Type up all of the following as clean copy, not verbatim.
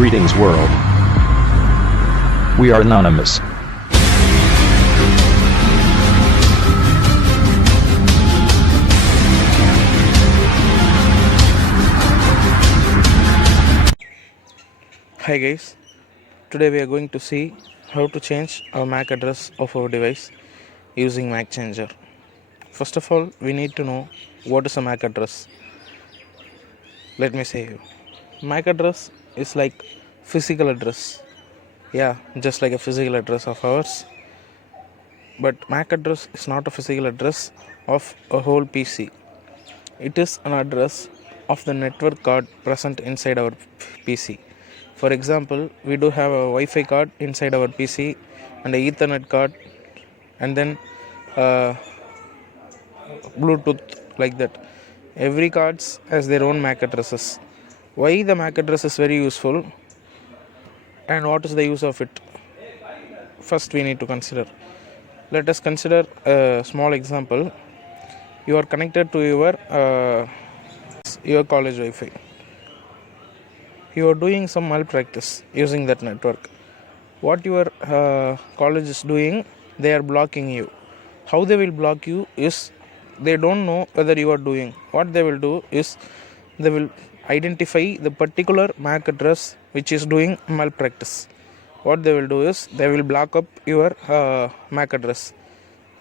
Greetings world. We are anonymous. Hi guys, today we are going to see how to change our MAC address of our device using MAC changer. First of all, we need to know what is a MAC address. Let me say you. MAC address is like physical address. Yeah, just like a physical address of ours. But MAC address is not a physical address of a whole PC. It is an address of the network card present inside our PC. For example, we do have a Wi-Fi card inside our PC and a Ethernet card and then Bluetooth, like that. Every cards has their own MAC addresses. Why the MAC address is very useful and what is the use of it? First we need to consider. Let us consider a small example. You are connected to your college Wi-Fi. You are doing some malpractice using that network. What your college is doing, they are blocking you. How they will block you is they don't know whether you are doing. What they will do is they will identify the particular MAC address which is doing malpractice. What they will do is they will block up your MAC address,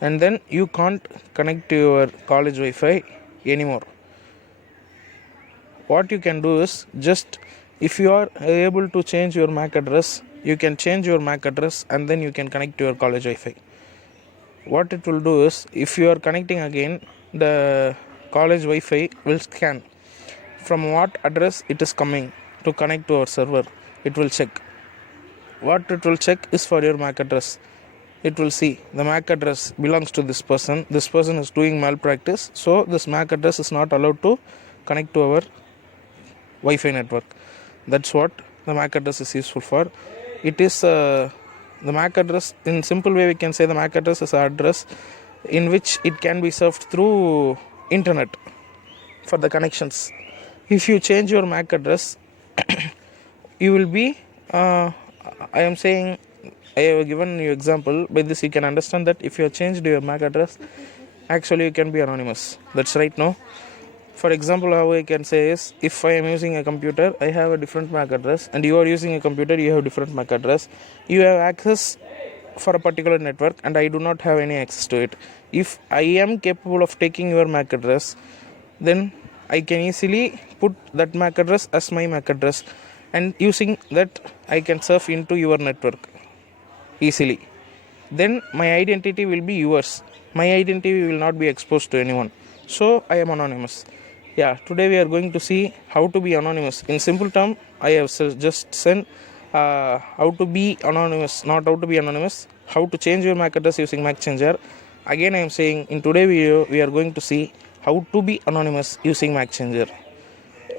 and then you can't connect to your college Wi-Fi anymore. What you can do is, just if you are able to change your MAC address, you can change your MAC address and then you can connect to your college Wi-Fi. What it will do is, if you are connecting again, the college Wi-Fi will scan from what address it is coming to connect to our server. It will check. What it will check is for your MAC address. It will see the MAC address belongs to this person. This person is doing malpractice, so this MAC address is not allowed to connect to our Wi-Fi network. That's what the MAC address is useful for. It is the MAC address, in simple way we can say the MAC address is an address in which it can be served through internet for the connections. If you change your MAC address, you will be I am saying, I have given you example. By this you can understand that if you have changed your MAC address, actually you can be anonymous. That's right, no? For example, how I can say is, if I am using a computer, I have a different MAC address, and you are using a computer, you have different MAC address. You have access for a particular network and I do not have any access to it. If I am capable of taking your MAC address, then I can easily put that MAC address as my MAC address, and using that I can surf into your network easily. Then my identity will be yours. My identity will not be exposed to anyone. So I am anonymous. Yeah, today we are going to see how to be anonymous. In simple term, I have just said how to be anonymous, not how to be anonymous, how to change your MAC address using MAC changer. Again I am saying, in today's video we are going to see how to be anonymous using MAC changer.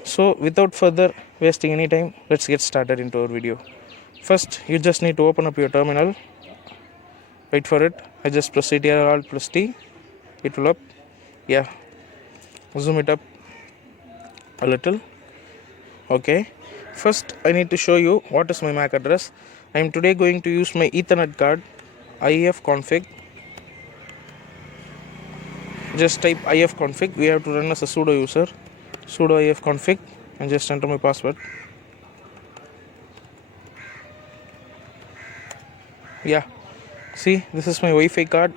So without further wasting any time, let's get started into our video. First, you just need to open up your terminal. Wait for it. I just press Ctrl Alt plus T. It will up. Yeah. Zoom it up a little. Okay. First, I need to show you what is my MAC address. I am today going to use my Ethernet card. ifconfig. Just type ifconfig. We have to run as a sudo user. Sudo ifconfig and just enter my password. Yeah, see, this is my Wi-Fi card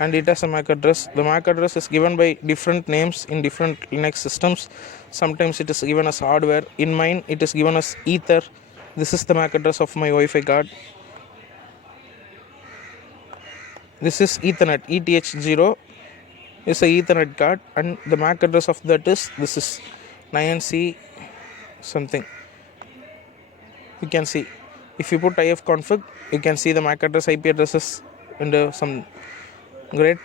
and it has a MAC address. The MAC address is given by different names in different Linux systems. Sometimes it is given as hardware. In mine, it is given as Ether. This is the MAC address of my Wi-Fi card. This is Ethernet. ETH0 is a Ethernet card, and the MAC address of that is, this is 9C something. You can see, if you put ifconfig, you can see the MAC address, IP addresses and some great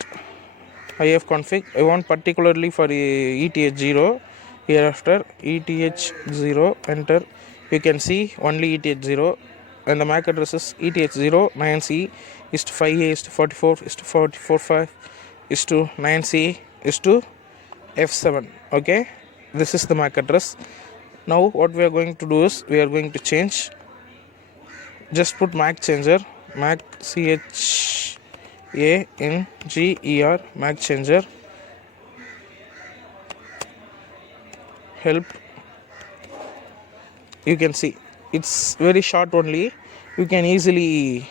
ifconfig. I want particularly for ETH0. Hereafter ETH0, enter. You can see only ETH0, and the MAC address is ETH0 9C is to 5A is to 44 is to 445 is to 9C is to F7. Okay, this is the MAC address. Now what we are going to do is we are going to change. Just put Mac changer, Mac CHANGER, Mac changer, help. You can see it's very short only. You can easily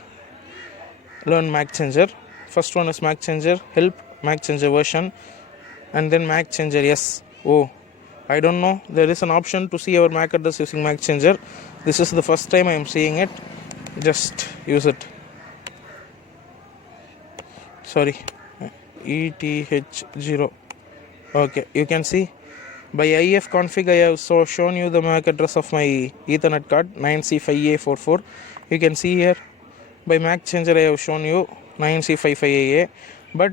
learn Mac changer. First one is Mac changer, help, Mac changer version, and then Mac changer. Yes. Oh, I don't know. There is an option to see our Mac address using Mac changer. This is the first time I am seeing it. Just use it. Sorry, ETH0. Okay, you can see by ifconfig I have shown you the MAC address of my Ethernet card 9C5A44. You can see here by Mac changer I have shown you 9C55AA, but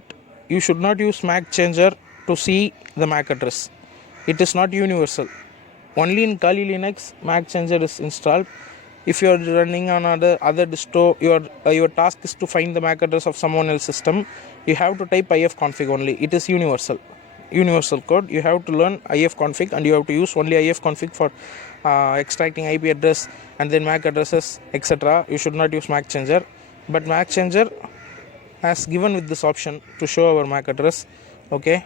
you should not use Mac changer to see the MAC address. It is not universal. Only in Kali Linux Mac changer is installed. If you are running on other disto, your task is to find the MAC address of someone else's system. You have to type ifconfig only. It is universal code. You have to learn ifconfig, and you have to use only ifconfig for extracting IP address and then MAC addresses, etc. You should not use Mac changer. But Mac changer has given with this option to show our MAC address. Okay.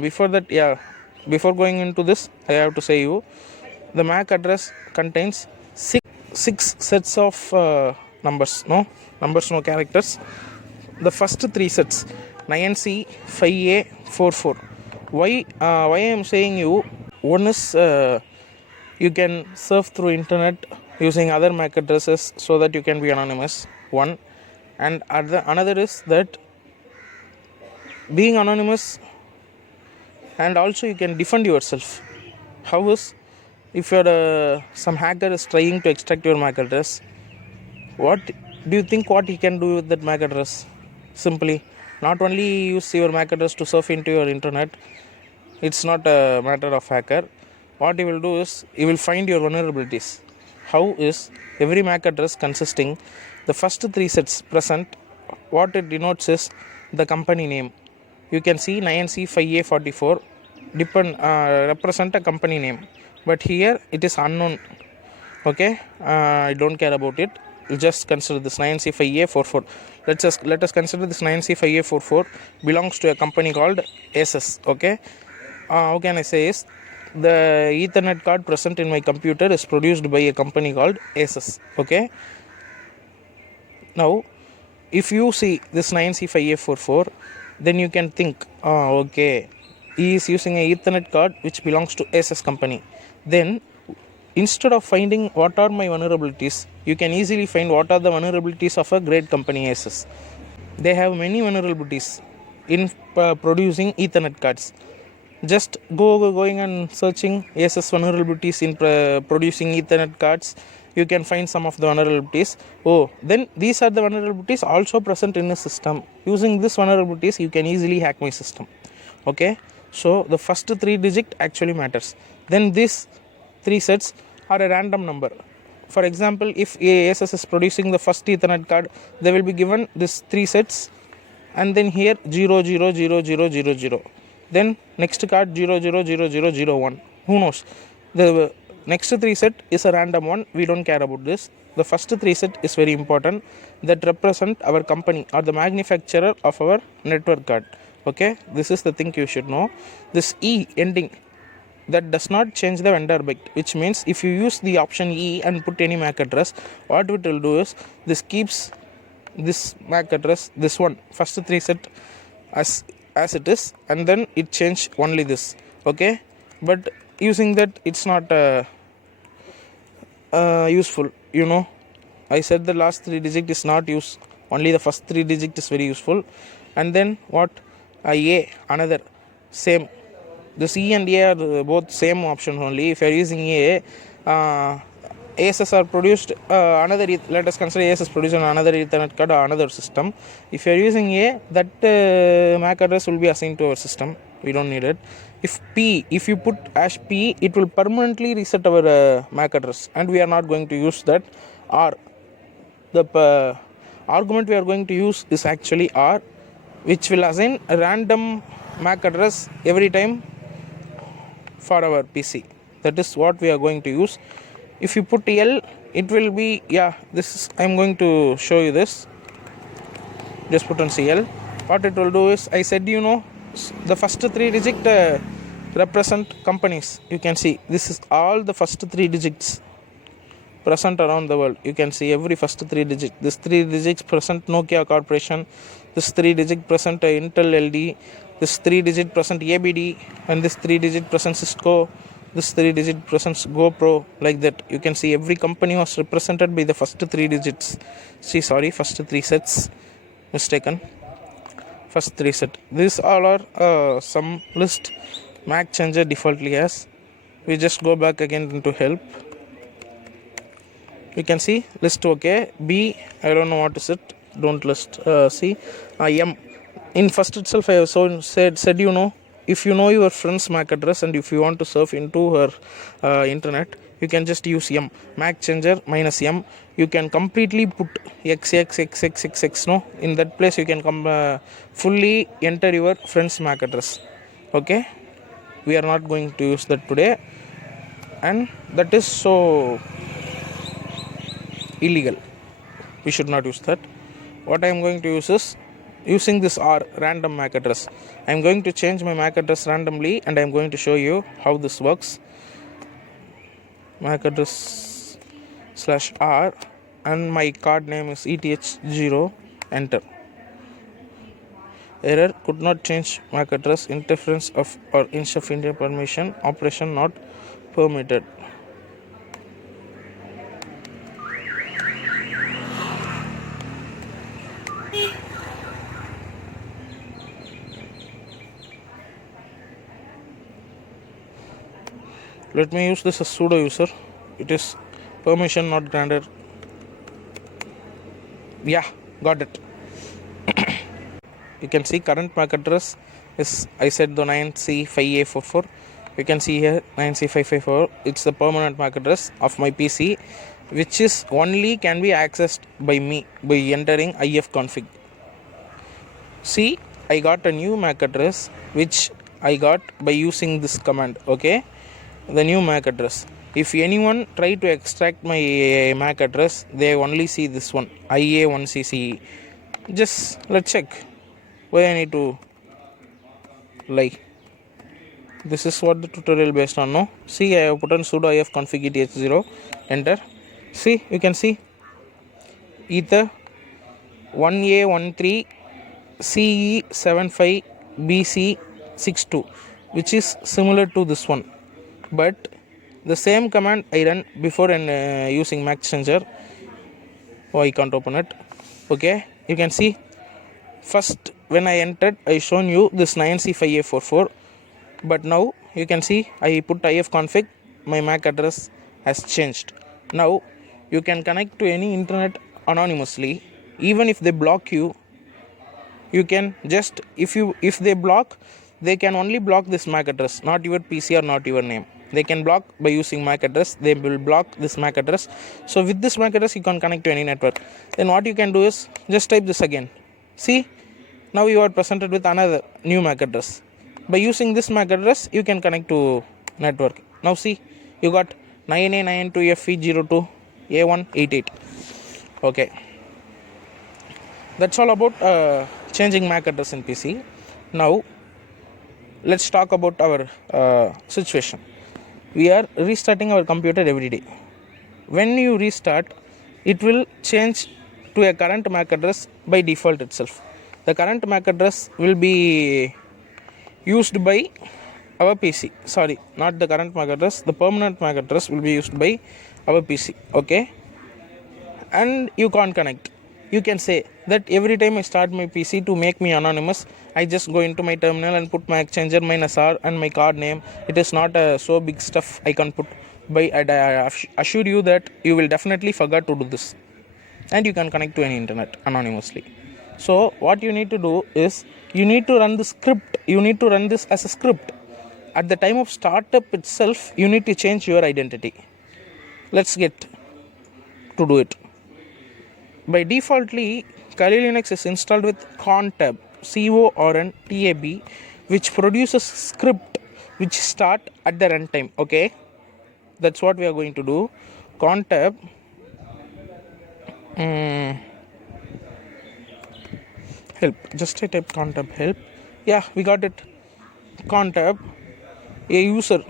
Before going into this, I have to say you the MAC address contains six sets of numbers, no characters. The first three sets 9C5A44. Why I am saying you, one is you can surf through internet using other MAC addresses so that you can be anonymous, one, and another is that being anonymous, and also you can defend yourself. How is, if you're some hacker is trying to extract your MAC address, what do you think what he can do with that MAC address? Simply, not only use your MAC address to surf into your internet, it's not a matter of hacker. What he will do is, he will find your vulnerabilities. How is, every MAC address consisting, the first three sets present, what it denotes is the company name. You can see 9C5A44 represent a company name, but here it is unknown. Okay, I don't care about it. We'll just consider this 9C5A44. Let us consider this 9C5A44 belongs to a company called Asus. Okay, how can I say is, the Ethernet card present in my computer is produced by a company called Asus. Okay, now if you see this 9C5A44, then you can think, okay, he is using a Ethernet card which belongs to Asus company. Then instead of finding what are my vulnerabilities, you can easily find what are the vulnerabilities of a great company Asus. They have many vulnerabilities in producing Ethernet cards. Just going and searching Asus vulnerabilities in producing Ethernet cards, you can find some of the vulnerabilities. Oh, then these are the vulnerabilities also present in a system. Using these vulnerabilities, you can easily hack my system. Okay, so the first three digit actually matters. Then these three sets are a random number. For example, if Asus is producing the first Ethernet card, they will be given this three sets, and then here 000000. Then next card 000001. Who knows? The next three set is a random one. We don't care about this. The first three set is very important, that represent our company or the manufacturer of our network card. Okay, this is the thing you should know. This E ending, that does not change the vendor byte, which means if you use the option E and put any MAC address, what it will do is, this keeps this MAC address, this one, first three set as it is, and then it change only this. Okay, but using that, it's not useful. You know, I said the last three digit is not used, only the first three digit is very useful. And then what, A, another same. The C and A are both same option only. If you are using A, Asus are produced another. Let us consider Asus produced another Ethernet card or another system. If you are using A, that MAC address will be assigned to our system. We don't need it. If you put #P, it will permanently reset our MAC address, and we are not going to use that. R, the argument we are going to use is actually R, which will assign a random MAC address every time for our PC. That is what we are going to use. If you put L, it will be, this is, I'm going to show you this. Just put on CL. What it will do is, I said, the first 3 digit represent companies. You can see this is all the first 3 digits present around the world. You can see every first 3 digit. This 3 digits present Nokia Corporation. This 3 digit present Intel LD. This 3 digit present ABD, and this 3 digit present Cisco. This 3 digit presents GoPro. Like that, you can see every company was represented by the first 3 digits. First 3 sets. Mistaken. First 3 set. These all are some list. Mac changer defaultly has. We just go back again into help. You can see list OK. B, I don't know what is it. Don't list. C, M. In first itself I have said if you know your friend's MAC address and if you want to surf into her internet, you can just use M. Mac changer minus M. You can completely put XXXXXX. No, in that place you can fully enter your friend's MAC address. Okay, we are not going to use that today, and that is so illegal. We should not use that. What I am going to use is using this R, random MAC address. I am going to change my MAC address randomly, and I am going to show you how this works. MAC address /R, and my card name is ETH0. Enter. Error, could not change MAC address, interference of or inch of India permission, operation not permitted. Let me use this as sudo user. It is permission not granted. Got it. You can see current MAC address is, I said, the 9C5A44. You can see here 9C554. It's the permanent MAC address of my PC, which is only can be accessed by me by entering ifconfig. See, I got a new MAC address which I got by using this command. Okay, the new MAC address. If anyone try to extract my MAC address, they only see this one, IA1CCE. Just let's check. Why I need to lie? This is what the tutorial based on. No, see, I have put on sudo ifconfig eth0. Enter. See, you can see ether 1A13 CE75 BC62, which is similar to this one, but the same command I run before and using Mac changer. I can't open it. Okay, you can see first when I entered I shown you this 9C5A44, but now you can see I put ifconfig, my MAC address has changed. Now you can connect to any internet anonymously. Even if they block you, you can just, if they block, they can only block this MAC address, not your PC or not your name. They can block by using MAC address. They will block this MAC address. So with this MAC address you can connect to any network. Then what you can do is just type this again. See, now you are presented with another new MAC address. By using this MAC address you can connect to network. Now see, you got 9A92FE02 A188. Okay, that's all about changing MAC address in PC. Now let's talk about our situation. We are restarting our computer every day. When you restart, it will change to a current MAC address by default itself. The current MAC address will be used by our PC. Sorry, not the current MAC address. The permanent MAC address will be used by our PC. Okay, and you can't connect. You can say that every time I start my PC to make me anonymous, I just go into my terminal and put Mac changer minus R and my card name. It is not so big stuff I can put. By I assure you that you will definitely forget to do this, and you can connect to any internet anonymously. So what you need to do is you need to run the script. You need to run this as a script. At the time of startup itself, you need to change your identity. Let's get to do it. By defaultly, Kali Linux is installed with cron tab, CORNTAB, which produces script which start at the runtime. Okay, that's what we are going to do. Contab help. Just I type contab help. Yeah, we got it. Contab a user.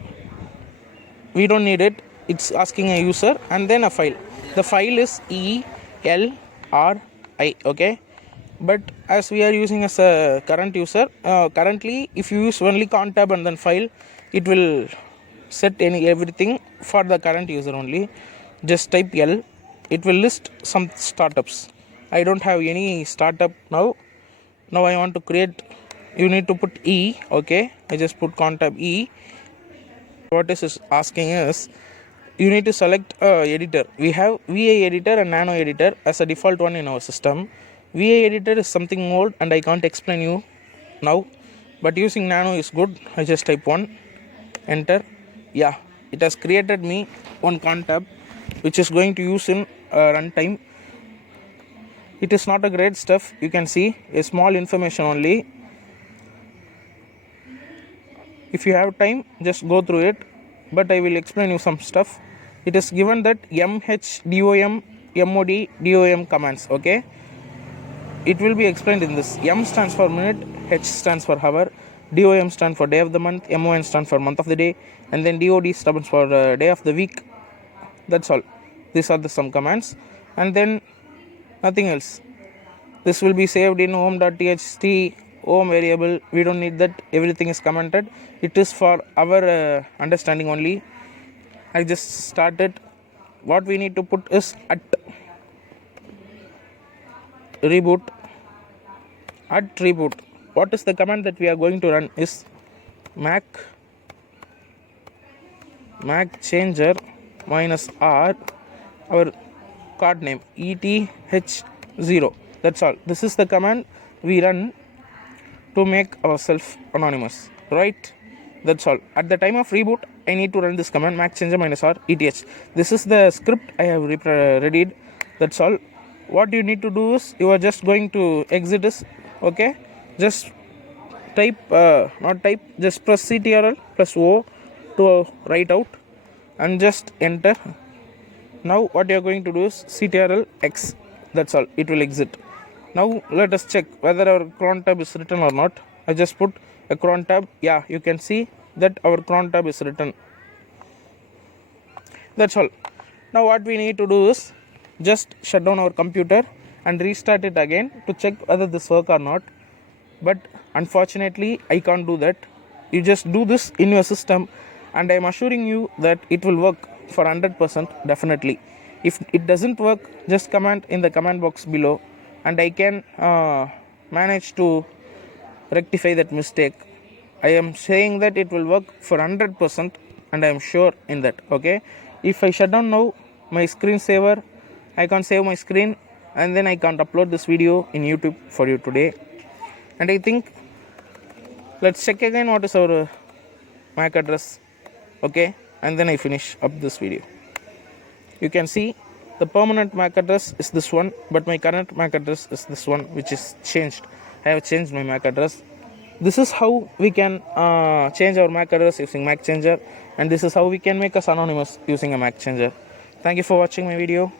We don't need it. It's asking a user and then a file. The file is ELRI. Okay, but as we are using as a current user, currently if you use only contab and then file, it will set everything for the current user only. Just type L. It will list some startups. I don't have any startup now. Now I want to create. You need to put E. Okay, I just put contab E. What this is asking is, you need to select editor. We have VA editor and nano editor as a default one in our system. VA editor is something old and I can't explain you now, but using nano is good. I just type 1, enter. Yeah, it has created me one contab which is going to use in runtime. It is not a great stuff. You can see a small information only. If you have time, just go through it, but I will explain you some stuff. It is given that MHDOM, MOD, DOM commands. Okay, it will be explained in this. M stands for minute, H stands for hour, DOM stands for day of the month, MON stands for month of the day, and then DOD stands for day of the week. That's all. These are the some commands, and then nothing else. This will be saved in home.txt home variable. We don't need that. Everything is commented. It is for our understanding only. I just started. What we need to put is at reboot. At reboot. What is the command that we are going to run is mac changer minus r, our card name ETH0. That's all. This is the command we run to make ourselves anonymous, right? That's all. At the time of reboot, I need to run this command mac changer minus r ETH. This is the script I have readied. That's all. What you need to do is, you are just going to exit this. Okay, just type not type, just press CTRL plus O to write out and just enter. Now what you are going to do is CTRL X. That's all. It will exit. Now let us check whether our cron tab is written or not. I just put a cron tab. Yeah, you can see that our cron tab is written. That's all. Now what we need to do is just shut down our computer and restart it again to check whether this works or not. But unfortunately I can't do that. You just do this in your system and I am assuring you that it will work for 100% definitely. If it doesn't work, just comment in the comment box below and I can manage to rectify that mistake. I am saying that it will work for 100% and I am sure in that. Okay, if I shut down now my screensaver, I can't save my screen and then I can't upload this video in YouTube for you today. And I think let's check again what is our MAC address. Okay, and then I finish up this video. You can see the permanent MAC address is this one, but my current MAC address is this one, which is changed. I have changed my MAC address. This is how we can change our MAC address using MAC changer, and this is how we can make us anonymous using a MAC changer. Thank you for watching my video.